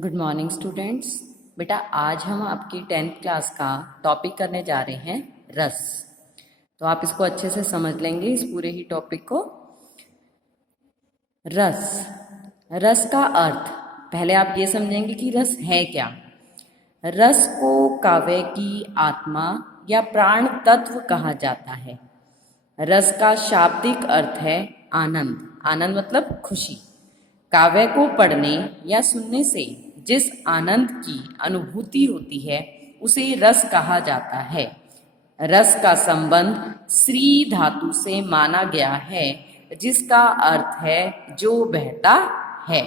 Good morning students. बेटा आज हम आपकी 10th क्लास का टॉपिक करने जा रहे हैं रस। तो आप इसको अच्छे से समझ लेंगे इस पूरे ही टॉपिक को। रस, रस का अर्थ पहले आप ये समझेंगे कि रस है क्या। रस को काव्य की आत्मा या प्राण तत्व कहा जाता है। रस का शाब्दिक अर्थ है आनंद। आनंद मतलब खुशी। काव्य को पढ़ने या सुनने से जिस आनंद की अनुभूति होती है उसे रस कहा जाता है। रस का संबंध श्री धातु से माना गया है जिसका अर्थ है जो बहता है।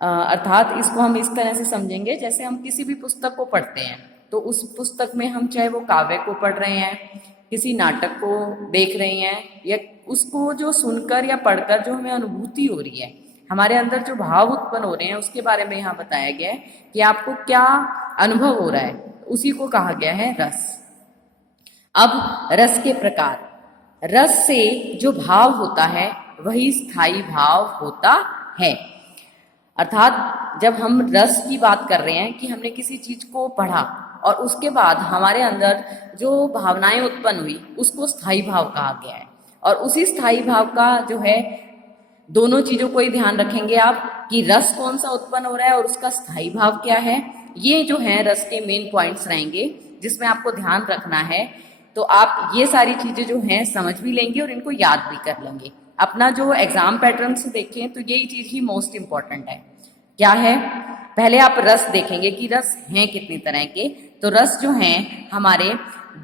अर्थात इसको हम इस तरह से समझेंगे, जैसे हम किसी भी पुस्तक को पढ़ते हैं तो उस पुस्तक में हम चाहे वो काव्य को पढ़ रहे हैं, किसी नाटक को देख रहे हैं, या उसको जो सुनकर या पढ़कर जो हमें अनुभूति हो रही है, हमारे अंदर जो भाव उत्पन्न हो रहे हैं उसके बारे में यहाँ बताया गया है कि आपको क्या अनुभव हो रहा है, उसी को कहा गया है रस। अब रस के प्रकार, रस से जो भाव होता है वही स्थायी भाव होता है। अर्थात जब हम रस की बात कर रहे हैं कि हमने किसी चीज को पढ़ा और उसके बाद हमारे अंदर जो भावनाएं उत्पन्न हुई उसको स्थायी भाव कहा गया है। और उसी स्थायी भाव का जो है, दोनों चीजों को ही ध्यान रखेंगे आप कि रस कौन सा उत्पन्न हो रहा है और उसका स्थायी भाव क्या है। ये जो है रस के मेन पॉइंट्स रहेंगे जिसमें आपको ध्यान रखना है। तो आप ये सारी चीजें जो हैं समझ भी लेंगे और इनको याद भी कर लेंगे। अपना जो एग्जाम पैटर्न से देखें तो यही चीज ही मोस्ट इंपॉर्टेंट है। क्या है, पहले आप रस देखेंगे कि रस हैं कितनी तरह के। तो रस जो हैं हमारे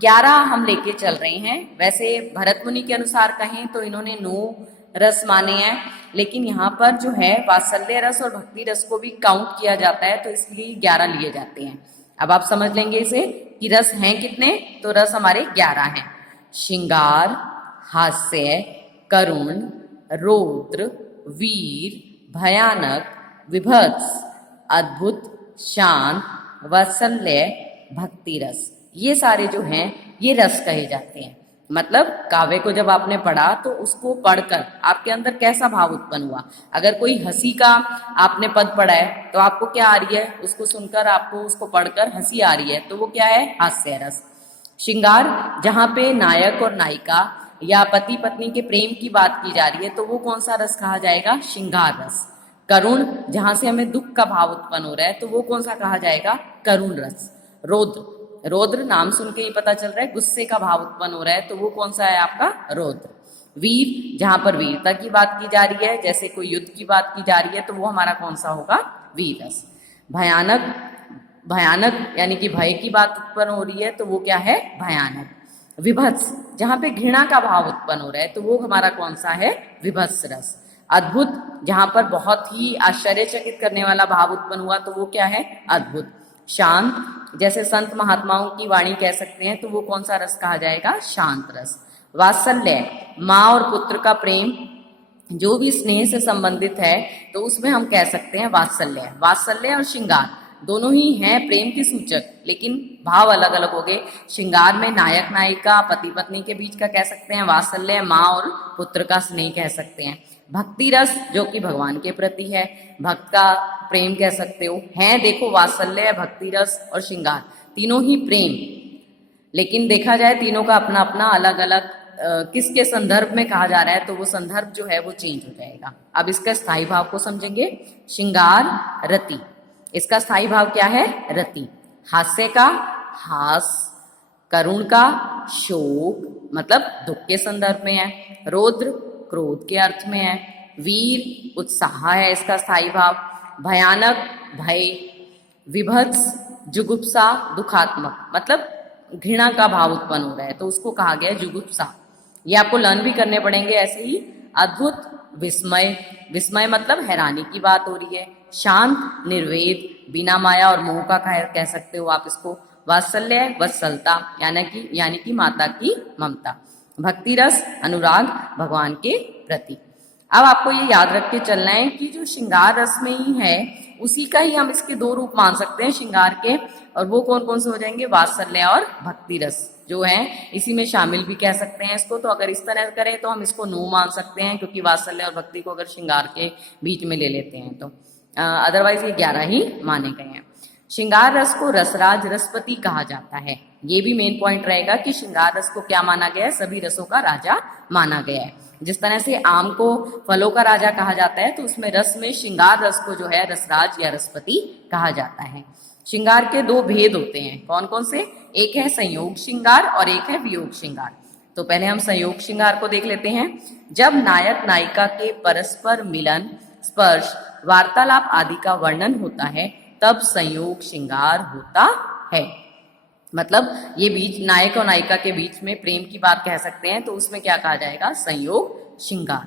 11 हम लेके चल रहे हैं। वैसे भरत मुनि के अनुसार कहें तो इन्होंने 9 रस माने हैं, लेकिन यहाँ पर जो है वात्सल्य रस और भक्ति रस को भी काउंट किया जाता है, तो इसलिए 11 लिए जाते हैं। अब आप समझ लेंगे इसे कि रस हैं कितने। तो रस हमारे 11 हैं। श्रृंगार, हास्य, करुण, रौद्र, वीर, भयानक, विभत्स, अद्भुत, शांत, वात्सल्य, भक्ति रस। ये सारे जो हैं ये रस कहे जाते हैं। मतलब काव्य को जब आपने पढ़ा तो उसको पढ़कर आपके अंदर कैसा भाव उत्पन्न हुआ। अगर कोई हंसी का आपने पद पढ़ा है तो आपको क्या आ रही है, उसको सुनकर आपको उसको पढ़कर हंसी आ रही है, तो वो क्या है, हास्य रस। श्रृंगार, जहाँ पे नायक और नायिका या पति पत्नी के प्रेम की बात की जा रही है तो वो कौन सा रस कहा जाएगा, श्रृंगार रस। करुण, जहां से हमें दुख का भाव उत्पन्न हो रहा है तो वो कौन सा कहा जाएगा, करुण रस। रौद्र, रौद्र नाम सुन के ही पता चल रहा है गुस्से का भाव उत्पन्न हो रहा है, तो वो कौन सा है आपका, रौद्र। वीर, जहां पर वीरता की बात की जा रही है, जैसे कोई युद्ध की बात की जा रही है, तो वो हमारा कौन सा होगा, वीर रस। भयानक, भयानक यानी कि भय की बात उत्पन्न हो रही है तो वो क्या है, भयानक। विभत्स, जहां पे घृणा का भाव उत्पन्न हो रहा है तो वो हमारा कौन सा है, विभत्स रस। अद्भुत, जहां पर बहुत ही आश्चर्यचकित करने वाला भाव उत्पन्न हुआ तो वो क्या है, अद्भुत। शांत, जैसे संत महात्माओं की वाणी कह सकते हैं तो वो कौन सा रस कहा जाएगा, शांत रस। वात्सल्य, माँ और पुत्र का प्रेम जो भी स्नेह से संबंधित है तो उसमें हम कह सकते हैं वात्सल्य। वात्सल्य और श्रृंगार दोनों ही हैं प्रेम के सूचक, लेकिन भाव अलग अलग हो गए। श्रृंगार में नायक नायिका पति पत्नी के बीच का कह सकते हैं वात्सल्य, माँ और पुत्र का स्नेह कह सकते हैं। भक्ति रस जो कि भगवान के प्रति है, भक्त का प्रेम कह सकते हो। है देखो वात्सल्य, भक्ति रस और श्रृंगार तीनों ही प्रेम, लेकिन देखा जाए तीनों का अपना अपना अलग अलग किसके संदर्भ में कहा जा रहा है तो वो संदर्भ जो है वो चेंज हो जाएगा। अब इसका स्थायी भाव को समझेंगे। श्रृंगार रति, इसका स्थायी भाव क्या है, रति। हास्य का हास, करुण का शोक मतलब दुख के संदर्भ में है, रौद्र क्रोध के अर्थ में है, वीर उत्साह है इसका स्थायी भाव, भयानक भय, विभत्स जुगुप्सा दुखात्मक मतलब घृणा का भाव उत्पन्न हो रहा है तो उसको कहा गया जुगुप्सा। ये आपको लर्न भी करने पड़ेंगे ऐसे ही। अद्भुत, विस्मय, विस्मय मतलब हैरानी की बात हो रही है। शांत, निर्वेद, बिना माया और मोह का कह सकते हो आप इसको। वात्सल्य, वत्सलता यानी कि माता की ममता। भक्ति रस, अनुराग भगवान के प्रति। अब आपको ये याद रख के चलना है कि जो श्रृंगार रस में ही है उसी का ही हम इसके 2 रूप मान सकते हैं श्रृंगार के, और वो कौन कौन से हो जाएंगे, वात्सल्य और भक्ति रस जो है इसी में शामिल भी कह सकते हैं इसको। तो अगर इस तरह करें तो हम इसको 9 मान सकते हैं, क्योंकि वात्सल्य और भक्ति को अगर श्रृंगार के बीच में ले लेते हैं तो। अदरवाइज ये 11 ही माने गए हैं। श्रृंगार रस को रसराज रसपति कहा जाता है। ये भी मेन पॉइंट रहेगा कि श्रृंगार रस को क्या माना गया है, सभी रसों का राजा माना गया है। जिस तरह से आम को फलों का राजा कहा जाता है, तो उसमें रस में श्रृंगार रस को जो है रसराज या रसपति कहा जाता है। श्रृंगार के 2 भेद होते हैं, कौन कौन से? एक है संयोग श्रृंगार और एक है वियोग श्रृंगार। तो पहले हम संयोग श्रृंगार को देख लेते हैं। जब नायक नायिका के परस्पर मिलन, स्पर्श, वार्तालाप आदि का वर्णन होता है, तब संयोग श्रृंगार होता है। मतलब ये बीच नायक और नायिका के बीच में प्रेम की बात कह सकते हैं, तो उसमें क्या कहा जाएगा? संयोग श्रृंगार।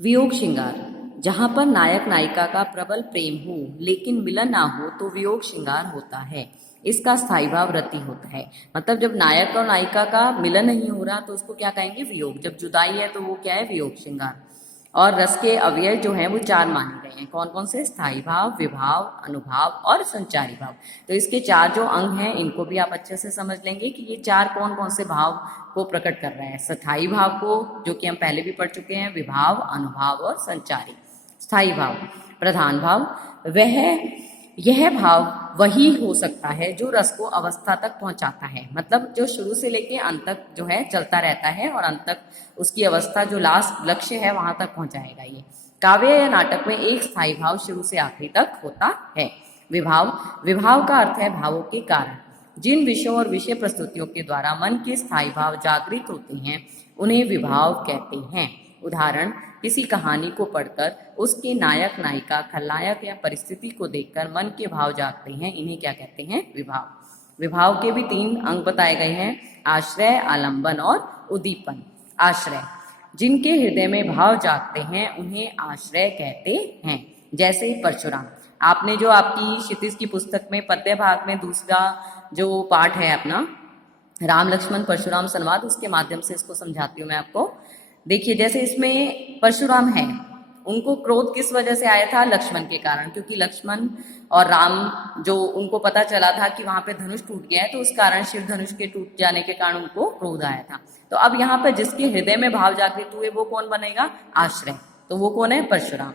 वियोग श्रृंगार, जहां पर नायक नायिका का प्रबल प्रेम हो लेकिन मिलन ना हो तो वियोग श्रृंगार होता है। इसका स्थायी भाव रति होता है। मतलब जब नायक और नायिका का मिलन नहीं हो रहा तो उसको क्या कहेंगे? वियोग। जब जुदाई है तो वो क्या है? वियोग श्रृंगार। और रस के अवयव जो हैं वो 4 माने गए हैं। कौन कौन से? स्थायी भाव, विभाव, अनुभाव और संचारी भाव। तो इसके 4 जो अंग हैं इनको भी आप अच्छे से समझ लेंगे कि ये 4 कौन कौन से भाव को प्रकट कर रहे हैं। स्थायी भाव को, जो कि हम पहले भी पढ़ चुके हैं, विभाव, अनुभाव और संचारी। स्थायी भाव, प्रधान भाव, यह भाव वही हो सकता है जो रस को अवस्था तक पहुंचाता है। मतलब जो शुरू से लेके अंत तक जो है चलता रहता है और अंत तक उसकी अवस्था जो लास्ट लक्ष्य है वहां तक पहुंचाएगा। ये काव्य या नाटक में एक स्थायी भाव शुरू से आखिरी तक होता है। विभाव का अर्थ है भावों के कारण। जिन विषयों और विषय प्रस्तुतियों के द्वारा मन के स्थायी भाव जागृत होते हैं उन्हें विभाव कहते हैं। उदाहरण, किसी कहानी को पढ़कर उसके नायक नायिका, खलनायक या परिस्थिति को देखकर मन के भाव जागते हैं, इन्हें क्या कहते हैं? विभाव। विभाव के भी 3 अंग बताए गए हैं, आश्रय, आलंबन और उद्दीपन। आश्रय, जिनके हृदय में भाव जागते हैं उन्हें आश्रय कहते हैं। जैसे परशुराम, आपने जो आपकी क्षितिज की पुस्तक में पद्य भाग में दूसरा जो पाठ है अपना राम लक्ष्मण परशुराम संवाद, उसके माध्यम से इसको समझाती हूँ मैं आपको। देखिए, जैसे इसमें परशुराम है, उनको क्रोध किस वजह से आया था? लक्ष्मण के कारण, क्योंकि लक्ष्मण और राम जो उनको पता चला था कि वहां पे धनुष टूट गया है, तो उस कारण शिव धनुष के टूट जाने के कारण उनको क्रोध आया था। तो अब यहाँ पर जिसके हृदय में भाव जागृत हुए वो कौन बनेगा? आश्रय। तो वो कौन है? परशुराम।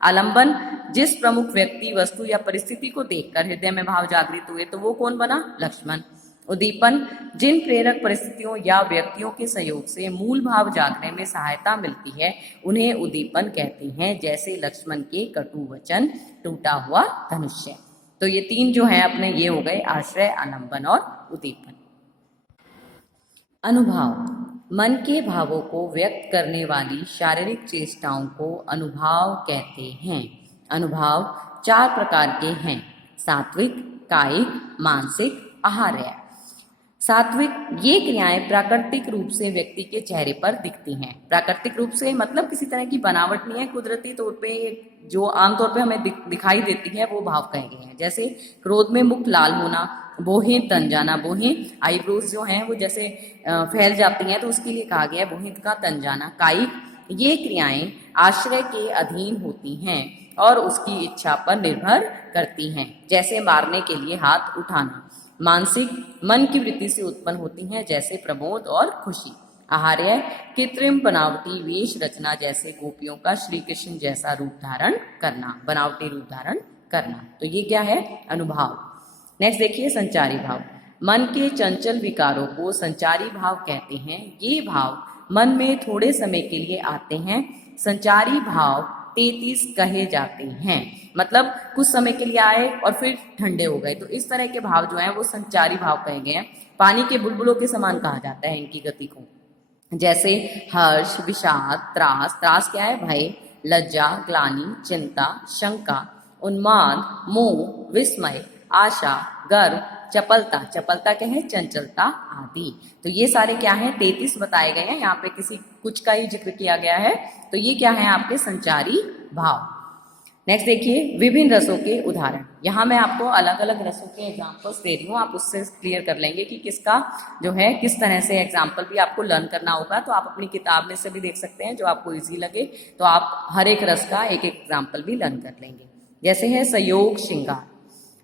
आलंबन, जिस प्रमुख व्यक्ति, वस्तु या परिस्थिति को देखकर हृदय में भाव जागृत हुए तो वो कौन बना? लक्ष्मण। उद्दीपन, जिन प्रेरक परिस्थितियों या व्यक्तियों के सहयोग से मूल भाव जागने में सहायता मिलती है उन्हें उद्दीपन कहते हैं। जैसे लक्ष्मण के कटु वचन, टूटा हुआ धनुष्य। तो ये 3 जो हैं अपने ये हो गए, आश्रय, आलंबन और उद्दीपन। अनुभाव, मन के भावों को व्यक्त करने वाली शारीरिक चेष्टाओं को अनुभाव कहते हैं। अनुभाव 4 प्रकार के हैं, सात्विक, कायिक, मानसिक, आहार्य। सात्विक, ये क्रियाएं प्राकृतिक रूप से व्यक्ति के चेहरे पर दिखती हैं। प्राकृतिक रूप से मतलब किसी तरह की बनावट नहीं है, कुदरती तौर पे जो आमतौर पे हमें दिखाई देती है वो भाव कहे गए हैं। जैसे क्रोध में मुख लाल होना, बोहें तन जाना, बोहें आईब्रोज जो हैं वो जैसे फैल जाती हैं तो उसके लिए कहा गया है बोहें का तन जाना। कायिक, ये क्रियाएं आश्रय के अधीन होती हैं और उसकी इच्छा पर निर्भर करती हैं, जैसे मारने के लिए हाथ उठाना। मानसिक, मन की वृत्ति से उत्पन्न होती हैं, जैसे प्रमोद और खुशी। आहार्य, कृत्रिम बनावटी वेश रचना, जैसे गोपियों का श्री कृष्ण जैसा रूप धारण करना, बनावटी रूप धारण करना। तो ये क्या है? अनुभाव। नेक्स्ट देखिए, संचारी भाव। मन के चंचल विकारों को संचारी भाव कहते हैं। ये भाव मन में थोड़े समय के लिए आते हैं। संचारी भाव 33 कहे जाते हैं। मतलब कुछ समय के लिए आए और फिर ठंडे हो गए, तो इस तरह के भाव जो हैं वो संचारी भाव कहे गए हैं। पानी के बुलबुलों के समान कहा जाता है इनकी गति को। जैसे हर्ष, विषाद, त्रास। त्रास क्या है? भय, लज्जा, ग्लानि, चिंता, शंका, उन्माद, मोह, विस्मय, आशा, गर्व, चपलता। चपलता क्या है? चंचलता आदि। तो ये सारे क्या हैं? 33 बताए गए हैं। यहाँ पे किसी कुछ का ही जिक्र किया गया है। तो ये क्या है? आपके संचारी भाव। नेक्स्ट देखिए, विभिन्न रसों के उदाहरण। यहाँ मैं आपको अलग अलग रसों के एग्जाम्पल्स दे रही हूँ, आप उससे क्लियर कर लेंगे कि किसका जो है किस तरह से एग्जाम्पल भी आपको लर्न करना होगा। तो आप अपनी किताब में से भी देख सकते हैं, जो आपको इजी लगे तो आप हर एक रस का एक एक एग्जाम्पल भी लर्न कर लेंगे। जैसे है संयोग श्रृंगार।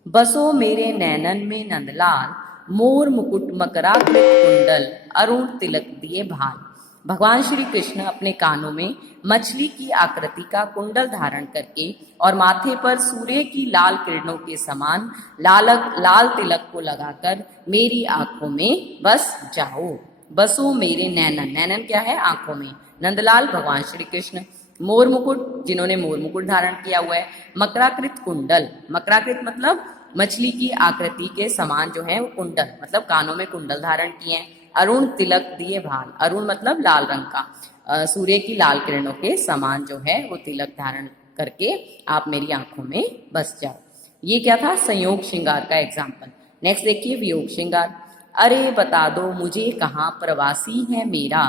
बसो मेरे नैनन में नंदलाल, मोर मुकुट मकराकृत कुंडल, अरुण तिलक दिए भाल। भगवान श्री कृष्ण अपने कानों में मछली की आकृति का कुंडल धारण करके और माथे पर सूर्य की लाल किरणों के समान लाल तिलक को लगाकर मेरी आंखों में बस जाओ। बसो मेरे नैनन, नैनन क्या है? आंखों में। नंदलाल भगवान श्री कृष्ण। मोर मुकुट, जिन्होंने मोर मुकुट धारण किया हुआ है। मकराकृत कुंडल, मकराकृत मतलब मछली की आकृति के समान जो है वो कुंडल, मतलब कानों में कुंडल धारण किए हैं। अरुण तिलक दिए भाल, अरुण मतलब लाल रंग का, सूर्य की लाल किरणों के समान जो है वो तिलक धारण करके आप मेरी आंखों में बस जाओ। ये क्या था? संयोग श्रृंगार का एग्जाम्पल। नेक्स्ट देखिए वियोग श्रृंगार। अरे बता दो मुझे कहाँ प्रवासी है मेरा,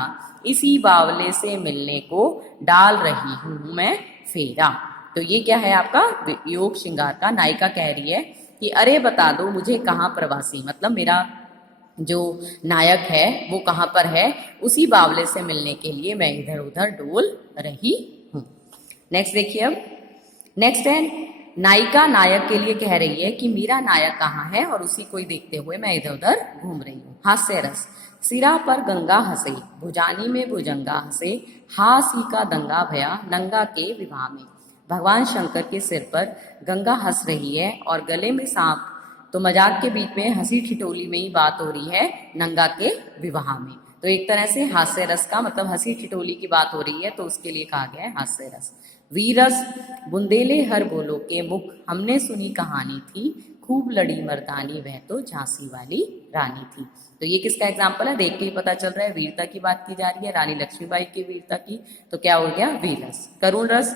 इसी बावले से मिलने को डाल रही हूं मैं फेरा। तो ये क्या है आपका? वियोग श्रृंगार का। नायिका कह रही है कि अरे बता दो मुझे कहाँ प्रवासी, मतलब मेरा जो नायक है वो कहाँ पर है, उसी बावले से मिलने के लिए मैं इधर उधर डोल रही हूँ। नेक्स्ट देखिए अब। नेक्स्ट है नायिका नायक के लिए कह रही है कि मेरा नायक कहाँ है और उसी को ही देखते हुए मैं इधर उधर घूम रही हूँ। हास्य रस। सिरा पर गंगा हंसे, भुजानी में भुजंगा हंसे, हास ही का दंगा भया नंगा के विवाह में। भगवान शंकर के सिर पर गंगा हंस रही है और गले में सांप, तो मजाक के बीच में हंसी ठिठोली में ही बात हो रही है नंगा के विवाह में। तो एक तरह से हास्य रस का मतलब हंसी ठिठोली की बात हो रही है, तो उसके लिए कहा गया है हास्य रस। वीरस। बुंदेले हर बोलो के मुख, हमने सुनी कहानी थी, खूब लड़ी मर्दानी वह तो झांसी वाली रानी थी। तो ये किसका एग्जाम्पल है? देख के ही पता चल रहा है वीरता की बात की जा रही है, रानी लक्ष्मीबाई की वीरता की। तो क्या हो गया? वीरस। करुण रस।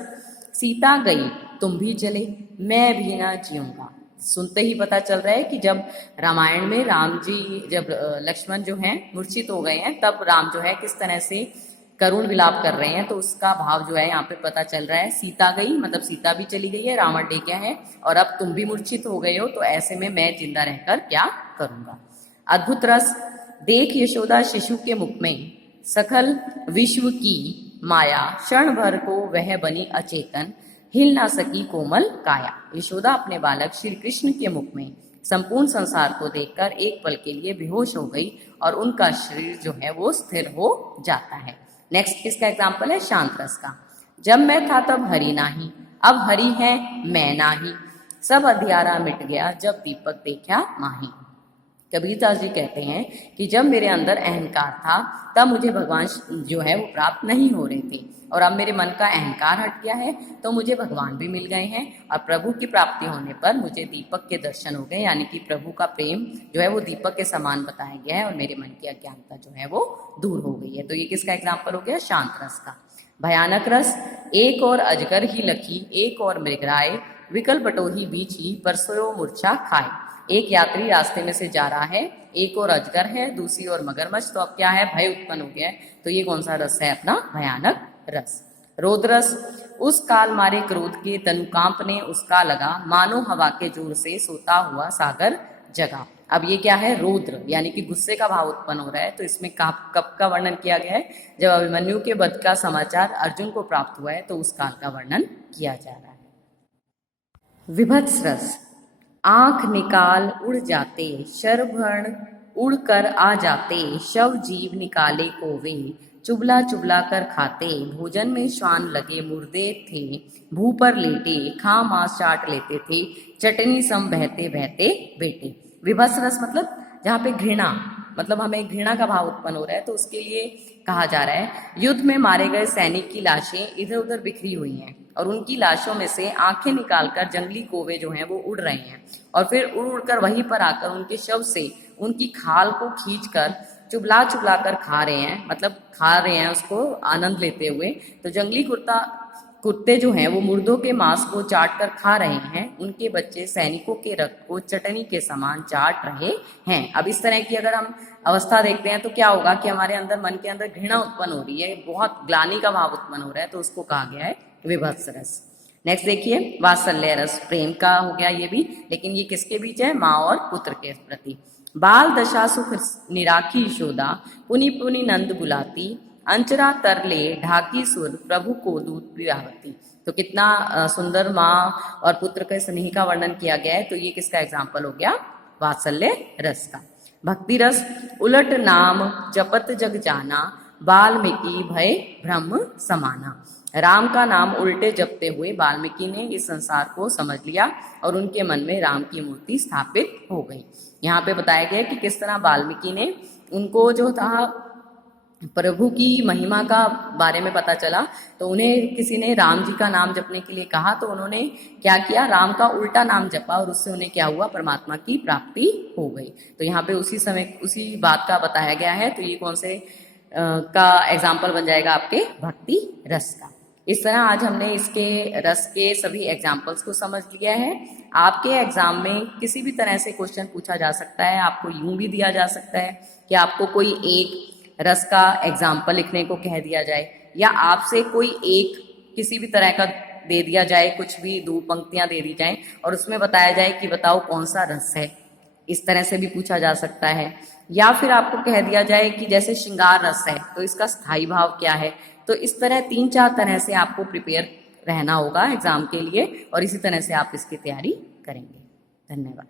सीता गई तुम भी चले, मैं भी ना जीऊंगा। सुनते ही पता चल रहा है कि जब रामायण में राम जी, जब लक्ष्मण जो हैं मूर्छित हो गए हैं, तब राम जो है किस तरह से करुण विलाप कर रहे हैं, तो उसका भाव जो है यहाँ पे पता चल रहा है। सीता गई मतलब सीता भी चली गई है, रावण डे क्या है, और अब तुम भी मूर्छित हो गए हो, तो ऐसे में मैं जिंदा रहकर क्या करूंगा। अद्भुत रस। देख यशोदा शिशु के मुख में, सकल विश्व की माया, क्षण भर को वह बनी अचेतन, हिल ना सकी कोमल काया। यशोदा अपने बालक श्री कृष्ण के मुख में संपूर्ण संसार को देखकर एक पल के लिए बेहोश हो गई और उनका शरीर जो है वो स्थिर हो जाता है। नेक्स्ट किसका एग्जाम्पल है? शांत रस का। जब मैं था तब हरि नाही, अब हरि है मैं नाही, सब अंधियारा मिट गया जब दीपक देखा माही। कबीरदास जी कहते हैं कि जब मेरे अंदर अहंकार था तब मुझे भगवान जो है वो प्राप्त नहीं हो रहे थे, और अब मेरे मन का अहंकार हट गया है तो मुझे भगवान भी मिल गए हैं, और प्रभु की प्राप्ति होने पर मुझे दीपक के दर्शन हो गए, यानी कि प्रभु का प्रेम जो है वो दीपक के समान बताया गया है और मेरे मन की अज्ञानता जो है वो दूर हो गई है। तो ये किसका एग्जाम्पल हो गया? शांत रस का। भयानक रस। एक और अजगर ही लखी, एक और मृगराय, विकल बटोही बीची, परसों मूर्छा खाए। एक यात्री रास्ते में से जा रहा है, एक और अजगर है, दूसरी ओर मगरमच्छ, तो अब क्या है? भय उत्पन्न हो गया है। तो ये कौन सा रस है? अपना भयानक रस। रोदरस। उस काल मारे क्रोध के तनु कांपने उसका लगा, मानो हवा के जोर से सोता हुआ सागर जगा। अब ये क्या है? रौद्र, यानी कि गुस्से का भाव उत्पन्न हो रहा है। तो इसमें कब का वर्णन किया गया है? जब अभिमन्यु के वध का समाचार अर्जुन को प्राप्त हुआ है, तो उस काल का वर्णन किया जा रहा है। विभत्स रस। आंख निकाल उड़ जाते, शरभण उड़ कर आ जाते, शव जीव निकाले कोवे, चुबला चुबला कर खाते, भोजन में श्वान लगे मुर्दे थे, भू पर लेटे, खा मांस चाट लेते थे, चटनी सम बहते बहते बेटे। विभत्स रस मतलब जहाँ पे घृणा, मतलब हमें घृणा का भाव उत्पन्न हो रहा है, तो उसके लिए कहा जा रहा है युद्ध में मारे गए सैनिक की लाशें इधर उधर बिखरी हुई हैं और उनकी लाशों में से आंखें निकालकर जंगली कौवे जो हैं वो उड़ रहे हैं और फिर उड़ उड़कर वहीं पर आकर उनके शव से उनकी खाल को खींचकर चुबला चुबला कर खा रहे हैं, मतलब खा रहे हैं उसको आनंद लेते हुए। तो जंगली कुत्ते जो हैं वो मुर्दों के मांस को चाट कर खा रहे हैं, उनके बच्चे सैनिकों के रक्त को चटनी के समान चाट रहे हैं। अब इस तरह की अगर हम अवस्था देखते हैं तो क्या होगा कि हमारे अंदर, मन के अंदर घृणा उत्पन्न हो रही है, बहुत ग्लानि का भाव उत्पन्न हो रहा है, तो उसको कहा गया है विभत्स रस। नेक्स्ट देखिए वात्सल्य रस, प्रेम का हो गया ये भी, लेकिन ये किसके बीच है? माँ और पुत्र के प्रति। बाल दशा सुख निराखी यशोदा, पुनि पुनि नंद बुलाती, अंचरा तरले ढाकी सुर, प्रभु को दूत विवाहती। तो कितना सुंदर माँ और पुत्र के स्नेह का वर्णन किया गया है। तो ये किसका एग्जाम्पल हो गया? वात्सल्य रस का। भक्ति रस। उलट नाम जपत जग जाना, वाल्मीकि भय ब्रह्म समाना। राम का नाम उल्टे जपते हुए वाल्मीकि ने इस संसार को समझ लिया और उनके मन में राम की मूर्ति स्थापित हो गई। यहाँ पे बताया गया कि किस तरह वाल्मीकि ने उनको जो था प्रभु की महिमा का बारे में पता चला, तो उन्हें किसी ने राम जी का नाम जपने के लिए कहा, तो उन्होंने क्या किया, राम का उल्टा नाम जपा और उससे उन्हें क्या हुआ, परमात्मा की प्राप्ति हो गई। तो यहाँ पे उसी समय उसी बात का बताया गया है। तो ये कौन से का एग्जाम्पल बन जाएगा, आपके भक्ति रस का। इस तरह आज हमने इसके रस के सभी एग्जाम्पल्स को समझ लिया है। आपके एग्जाम में किसी भी तरह से क्वेश्चन पूछा जा सकता है। आपको यूं भी दिया जा सकता है कि आपको कोई एक रस का एग्जाम्पल लिखने को कह दिया जाए, या आपसे कोई एक किसी भी तरह का दे दिया जाए, कुछ भी 2 पंक्तियां दे दी जाएं और उसमें बताया जाए कि बताओ कौन सा रस है। इस तरह से भी पूछा जा सकता है। या फिर आपको कह दिया जाए कि जैसे श्रृंगार रस है तो इसका स्थायी भाव क्या है। तो इस तरह 3-4 तरह से आपको प्रिपेयर रहना होगा एग्जाम के लिए, और इसी तरह से आप इसकी तैयारी करेंगे। धन्यवाद।